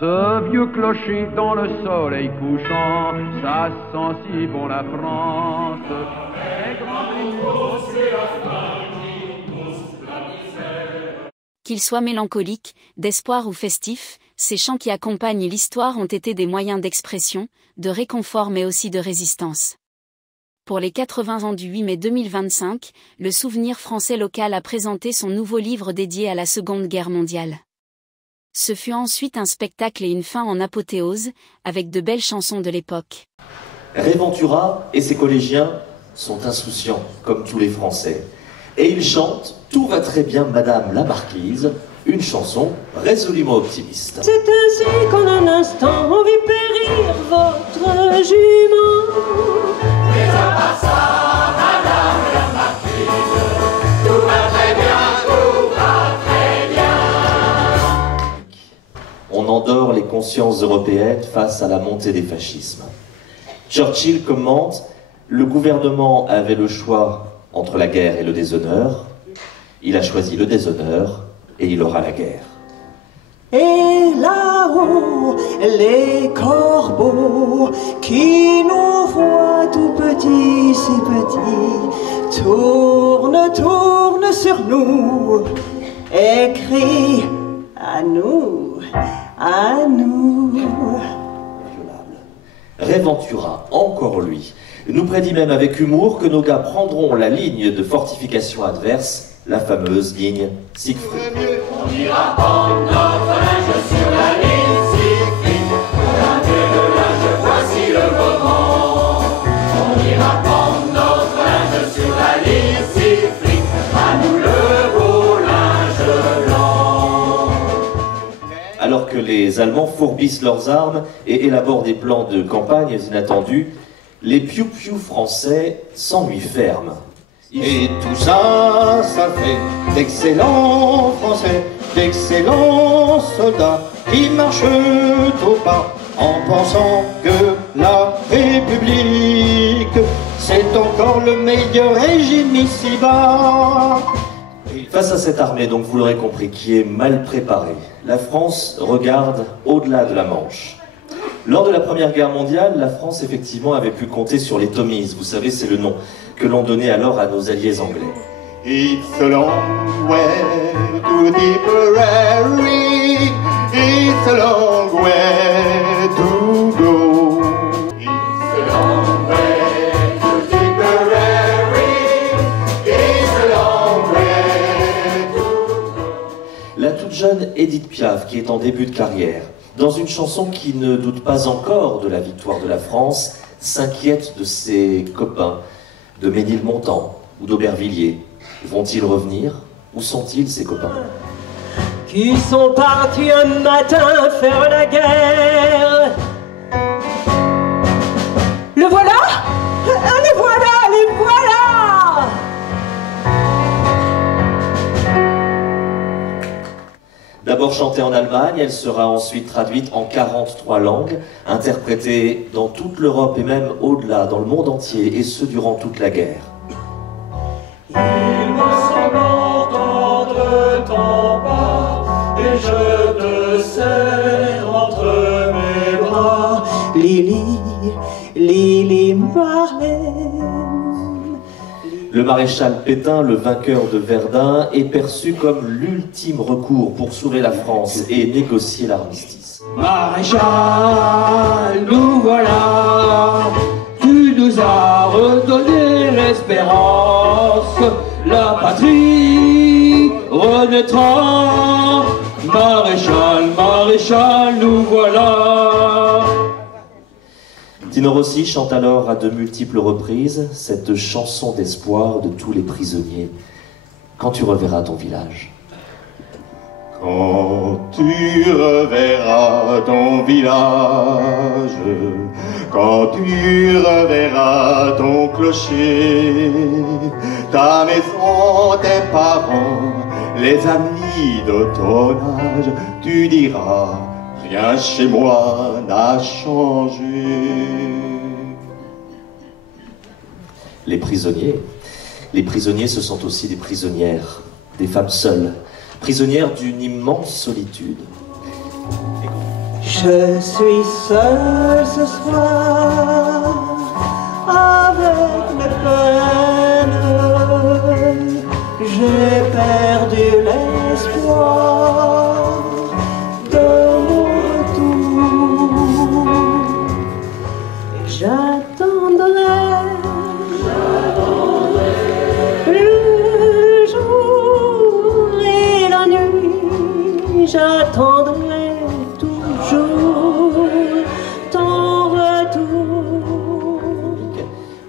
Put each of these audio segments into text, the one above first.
Ce vieux clocher dans le soleil couchant, ça sent si bon la France. Qu'ils soient mélancoliques, d'espoir ou festifs, ces chants qui accompagnent l'histoire ont été des moyens d'expression, de réconfort mais aussi de résistance. Pour les 80 ans du 8 mai 2025, le Souvenir français local a présenté son nouveau livre dédié à la Seconde Guerre mondiale. Ce fut ensuite un spectacle et une fin en apothéose, avec de belles chansons de l'époque. Ray Ventura et ses collégiens sont insouciants, comme tous les Français. Et ils chantent « Tout va très bien, Madame la Marquise », une chanson résolument optimiste. C'est ainsi qu'en un instant on vit périr votre jument. Mais à part ça, Madame la Marquise, tout va très bien, tout va très bien. On endort les consciences européennes face à la montée des fascismes. Churchill commente « Le gouvernement avait le choix entre la guerre et le déshonneur. Il a choisi le déshonneur et il aura la guerre. » Et là-haut, les corbeaux qui nous voient tout petits, si petits, tournent sur nous et crient à nous, à nous. Ray Ventura, encore lui, nous prédit même avec humour que nos gars prendront la ligne de fortification adverse, la fameuse ligne Siegfried. On ira prendre notre linge sur la ligne Siegfried. Laver le linge, voici le moment. On ira prendre notre linge sur la ligne Siegfried. À nous le beau linge blanc. Alors que les Allemands fourbissent leurs armes et élaborent des plans de campagne inattendus, les piou-piou français s'ennuient ferme. Et tout ça, ça fait d'excellents Français, d'excellents soldats qui marchent au pas en pensant que la République, c'est encore le meilleur régime ici-bas. Face à cette armée, donc vous l'aurez compris, qui est mal préparée, la France regarde au-delà de la Manche. Lors de la Première Guerre mondiale, la France effectivement avait pu compter sur les Tommies, vous savez, c'est le nom que l'on donnait alors à nos alliés anglais. It's a long way to Tipperary, it's a long way to go. It's a long way to Tipperary. It's a long way to go. La toute jeune Édith Piaf, qui est en début de carrière, dans une chanson qui ne doute pas encore de la victoire de la France, s'inquiète de ses copains, de Ménilmontant ou d'Aubervilliers. Vont-ils revenir? Où sont-ils, ces copains? Qui sont partis un matin faire la guerre. Le voilà! Les voilà! Les voilà! D'abord chantée en Allemagne, elle sera ensuite traduite en 43 langues, interprétée dans toute l'Europe et même au-delà, dans le monde entier, et ce durant toute la guerre. Il me semble entendre ton pas et je te serre entre mes bras. Lily, Lily Marlène. Le maréchal Pétain, le vainqueur de Verdun, est perçu comme l'ultime recours pour sauver la France et négocier l'armistice. Maréchal, nous voilà, tu nous as redonné l'espérance, la patrie renaîtra. Maréchal, maréchal, nous voilà. Tino Rossi chante alors à de multiples reprises cette chanson d'espoir de tous les prisonniers. Quand tu reverras ton village. Quand tu reverras ton village, quand tu reverras ton clocher, ta maison, tes parents, les amis de ton âge, tu diras, rien chez moi n'a changé. Les prisonniers, ce sont aussi des prisonnières, des femmes seules, prisonnières d'une immense solitude. Je suis seul ce soir avec mes peines. J'ai perdu l'espoir de mon retour. Et j'attendrai le jour et la nuit. J'attendrai toujours ton retour.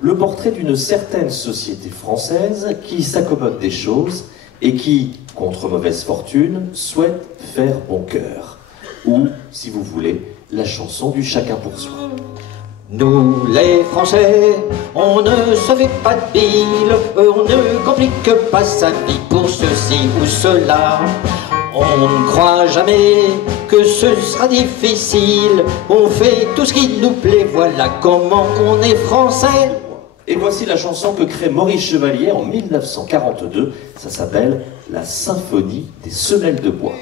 Le portrait d'une certaine société française qui s'accommode des choses et qui, contre mauvaise fortune, souhaite faire bon cœur. Ou, si vous voulez, la chanson du chacun pour soi. Nous les Français, on ne se fait pas de bile, on ne complique pas sa vie pour ceci ou cela. On ne croit jamais que ce sera difficile, on fait tout ce qui nous plaît, voilà comment on est français. Et voici la chanson que crée Maurice Chevalier en 1942, ça s'appelle La Symphonie des semelles de bois.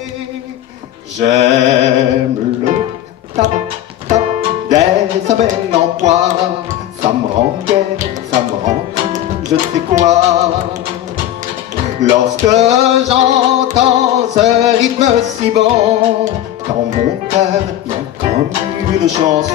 J'aime le tap-tap des semelles en bois, ça me rend gai, ça me rend je ne sais quoi. Lorsque j'entends ce rythme si bon, dans mon cœur il y a comme une chanson.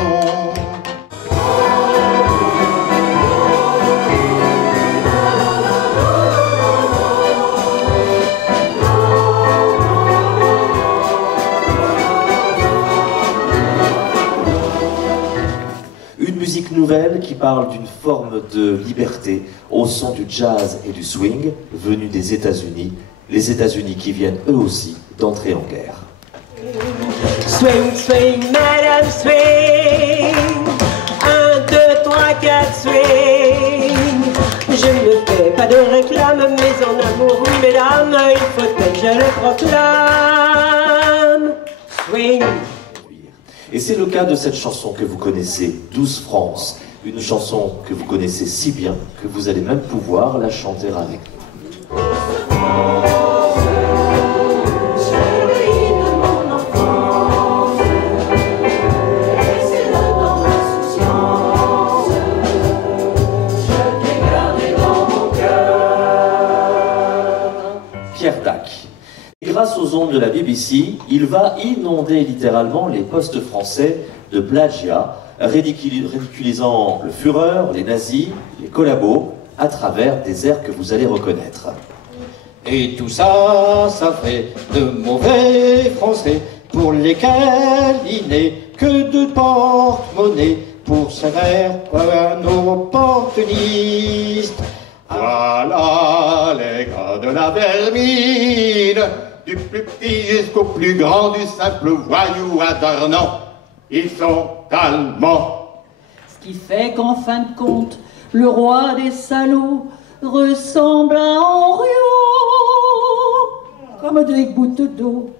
Musique nouvelle qui parle d'une forme de liberté au son du jazz et du swing venu des États-Unis, les États-Unis qui viennent eux aussi d'entrer en guerre. Swing, swing, madame, swing. 1, 2, 3, 4, swing. Je ne fais pas de réclame, mais en amour, mesdames, il faut que je le proclame. Swing. Et c'est le cas de cette chanson que vous connaissez, Douce France, une chanson que vous connaissez si bien que vous allez même pouvoir la chanter avec nous. Pierre Dac. Grâce aux ondes de la BBC, il va inonder littéralement les postes français de plagiat, ridiculisant le Führer, les nazis, les collabos, à travers des airs que vous allez reconnaître. Et tout ça, ça fait de mauvais Français pour lesquels il n'est que de porte-monnaie pour s'avérer un opportuniste. Voilà les gars de la vermine, du plus petit jusqu'au plus grand, du simple voyou à Darnan. Ils sont allemands. Ce qui fait qu'en fin de compte, le roi des salauds ressemble à Henriot, comme des gouttes d'eau.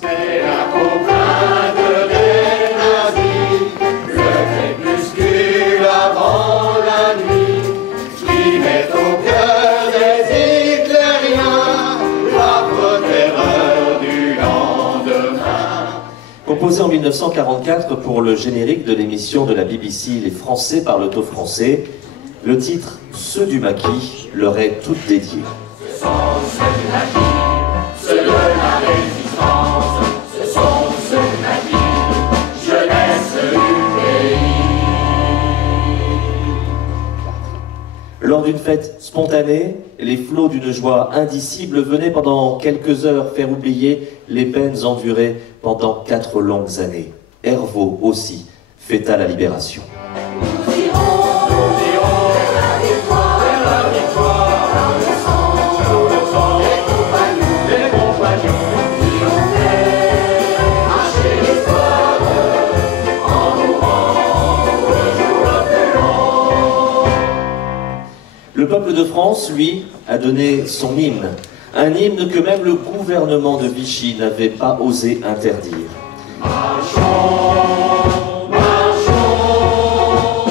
C'est la contrainte des nazis, le crépuscule avant la nuit, qui met au cœur des hitlériens l'âpre terreur du lendemain. Composé en 1944 pour le générique de l'émission de la BBC Les Français parlent au français, le titre « Ceux du maquis » leur est tout dédié. Ce sont ceux du maquis, ceux de la résistance, ce sont ceux du maquis, jeunesse du pays. Lors d'une fête spontanée, les flots d'une joie indicible venaient pendant quelques heures faire oublier les peines endurées pendant 4 longues années. Hervaux aussi fêta la libération. Nous irons vers la victoire, dans le sang, les compagnons qui ont fait marcher l'histoire en mourant le jour le plus long. Le peuple de France, lui, a donné son hymne. Un hymne que même le gouvernement de Vichy n'avait pas osé interdire. Marchons, marchons,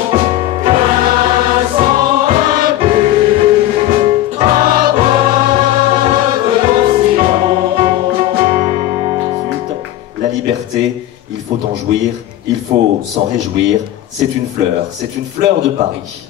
glaçons un but, à brave nos sillons. Ensuite, la liberté, il faut en en jouir, il faut s'en réjouir. C'est une fleur de Paris.